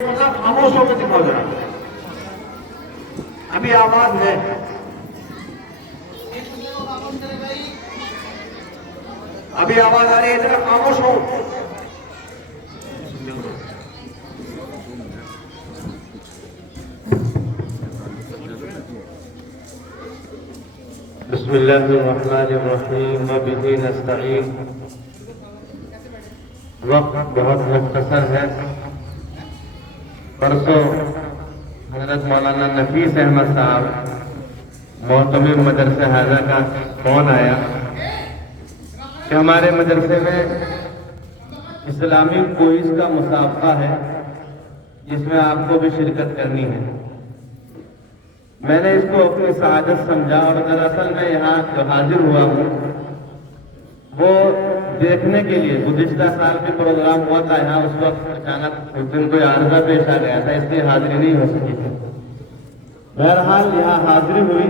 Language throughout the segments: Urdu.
خاموش ہو کے دکھاؤ ذرا. ابھی آواز ہے. ابھی آواز آ رہی ہے, ذرا خاموش ہو. بسم اللہ الرحمن الرحیم وبہ نستعین. وقت بہت مختصر ہے. پرسوں حضرت مولانا نفیس احمد صاحب محتمم مدرسہ حاضہ کا فون آیا کہ ہمارے مدرسے میں اسلامی کوئز کا مسابقہ ہے جس میں آپ کو بھی شرکت کرنی ہے. میں نے اس کو اپنی سعادت سمجھا اور دراصل میں یہاں جو حاضر ہوا ہوں وہ دیکھنے کے لیے. گزشتہ سال بھی پروگرام ہوا تھا یہاں, اس وقت اچانک اس دن کوئی عارضہ پیش آ گیا تھا, اس لیے حاضری نہیں ہو سکی تھی. بہرحال یہاں حاضری ہوئی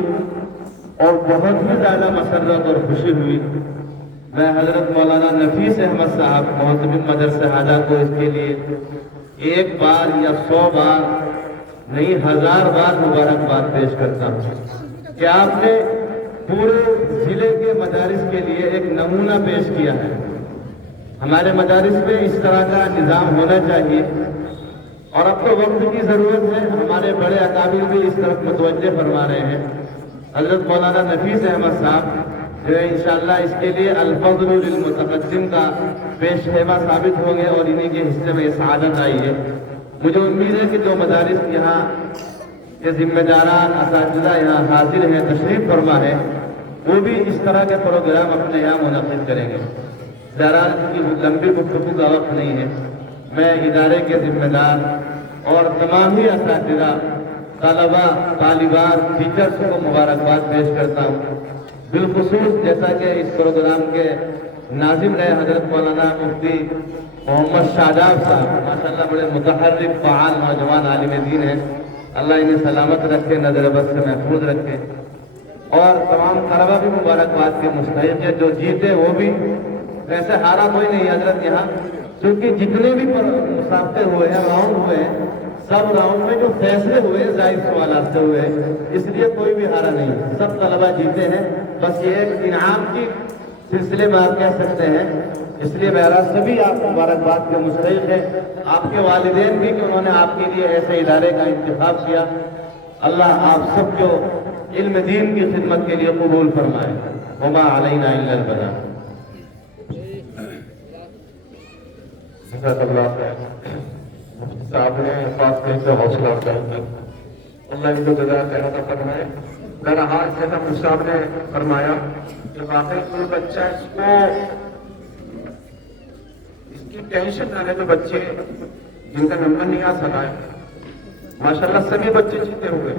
اور بہت ہی زیادہ مسرت اور خوشی ہوئی. میں حضرت مولانا نفیس احمد صاحب محتمم مدرسہ حاضہ کو اس کے لیے ایک بار یا 100 بار نہیں 1000 بار مبارکباد پیش کرتا ہوں کہ آپ نے پورے ضلع کے مدارس کے لیے ایک نمونہ پیش کیا ہے. ہمارے مدارس میں اس طرح کا نظام ہونا چاہیے اور اب تو وقت کی ضرورت ہے. ہمارے بڑے اکابر بھی اس طرف متوجہ فرما رہے ہیں. حضرت مولانا نفیس احمد صاحب جو ہے انشاءاللہ اس کے لیے الفضل للمتقدم کا پیش خیمہ ثابت ہوں گے اور انہیں کے حصے میں یہ سعادت آئی ہے. مجھے امید ہے کہ جو مدارس یہاں کے ذمہ داران اساتذہ یہاں حاضر ہیں, تشریف فرما ہے, وہ بھی اس طرح کے پروگرام اپنے یہاں منعقد کریں گے. ذرا کی لمبی گفتگو کا وقت نہیں ہے. میں ادارے کے ذمہ دار اور تمام ہی اساتذہ, طلباء, طالبات, ٹیچرز کو مبارکباد پیش کرتا ہوں. بالخصوص جیسا کہ اس پروگرام کے ناظم رہے حضرت مولانا مفتی محمد شاداب صاحب, ماشاءاللہ بڑے متحرک فعال نوجوان عالم دین ہیں. اللہ انہیں سلامت رکھے, نظر بد سے محفوظ رکھے. اور تمام طلباء بھی مبارکباد کے مستحق ہے. جو جیتے وہ بھی, ایسے ہارا کوئی نہیں حضرت یہاں, کیونکہ جتنے بھی مسابقے ہوئے ہیں, راؤنڈ ہوئے ہیں, سب راؤنڈ میں جو فیصلے ہوئے ہیں ظاہر سوالات سے ہوئے ہیں, اس لیے کوئی بھی ہارا نہیں. سب طلباء جیتے ہیں. بس یہ ایک انعام کی سلسلے میں آپ کہہ سکتے ہیں. اس لیے بہرحال سبھی آپ مبارکباد کے مستحق ہیں. آپ کے والدین بھی کہ انہوں نے آپ کے لیے ایسے ادارے کا انتخاب کیا. اللہ آپ سب کو علم دین کی خدمت کے لیے قبول فرمائے. وما علینا الا البلاغ. جزاک اللہ خیر. مفتی صاحب نے خاص طور سے حوصلہ افزائی کی, اللہ ان کو جزاک خیر عطا فرمائے. بہرحال جیسا مفتی صاحب نے فرمایا کہ واقعی کوئی بچہ اس کو اس کی ٹینشن نہ لے. تو بچے جن کا نمبر نہیں آ سکا ہے, ماشاءاللہ سبھی بچے جیتے ہوئے,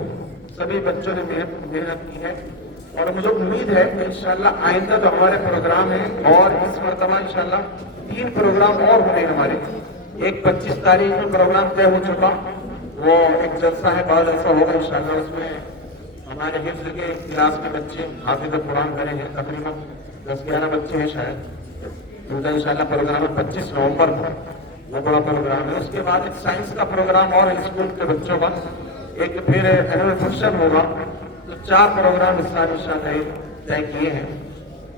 سبھی بچوں نے محنت کی ہے. اور مجھے امید ہے کہ انشاءاللہ آئندہ جو ہمارے پروگرام ہیں, اور اس مرتبہ انشاءاللہ 3 پروگرام اور ہونے ہمارے. ایک 25 تاریخ میں پروگرام طے ہو چکا, وہ ایک جلسہ ہے, بڑا جلسہ ہوگا انشاءاللہ. اس میں ہمارے حفظ کے کلاس کے بچے حافظ قرآن کرے ہیں, تقریباً 10-11 بچے ہیں شاید. ان کا انشاءاللہ پروگرام ہے 25 نومبر کو, وہ بڑا پروگرام ہے. اس کے بعد ایک سائنس کا پروگرام اور اسکول کے بچوں کا, ایک پھر اینول فنکشن ہوگا. تو 4 پروگرام اس سال انشاءاللہ طے کیے ہیں.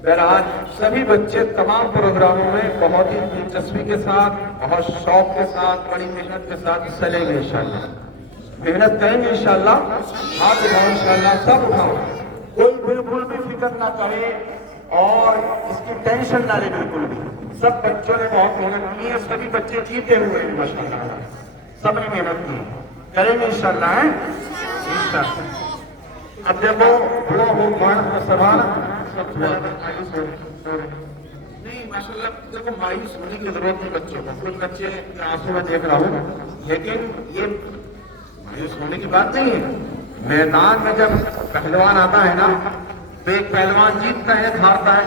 بہرحال سبھی بچے تمام پروگراموں میں بہت ہی دلچسپی کے ساتھ, بہت شوق کے ساتھ, بڑی محنت کے ساتھ حصہ لیں گے انشاءاللہ. محنت کریں گے انشاءاللہ. ہاتھ اٹھاؤ انشاءاللہ, سب اٹھاؤ. کوئی بالکل بھی فکر نہ کرے اور اس کی ٹینشن نہ لے بالکل بھی. سب بچوں نے بہت محنت کی ہے, سبھی بچے جیتے ہوئے ہیں ماشاءاللہ, سب نے محنت کی. کریں گے انشاءاللہ. اب دیکھو بڑا ہو سوال نہیں, ماشاءاللہ دیکھو مایوس ہونے کی ضرورت نہیں بچوں کو. کچھ بچے آنسو میں دیکھ رہا ہوں, لیکن یہ مایوس ہونے کی بات نہیں ہے. میدان میں جب پہلوان آتا ہے نا, تو ایک پہلوان جیتتا ہے, ہارتا ہے,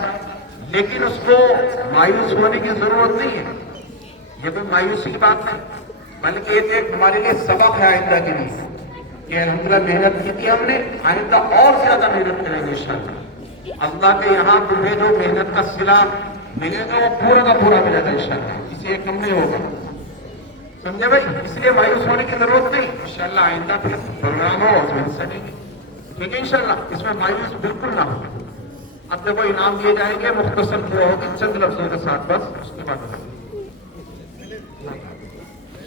لیکن اس کو مایوس ہونے کی ضرورت نہیں ہے. یہ کوئی مایوسی کی بات نہیں, بلکہ یہ ایک ہمارے لیے سبق ہے آئندہ کے لیے کہ الحمدللہ محنت کی تھی ہم نے, آئندہ اور زیادہ محنت کریں گے انشاءاللہ. اللہ کے یہاں تمہیں جو محنت کا صلہ ملے گا وہ پورا کا پورا ملے گا انشاءاللہ, اسے ایک کم نہیں ہوگا. سمجھے بھائی؟ اس لیے مایوس ہونے کی ضرورت نہیں، انشاءاللہ آئندہ پھر پروگرام ہو اس میں حصہ لیں گے، ٹھیک ہے انشاءاللہ، اس میں مایوس بالکل نہ ہو۔ اب دیکھو انعام دیے جائیں گے، مختصر دعا ہوگی چند لفظوں کے ساتھ بس، اس کے بعد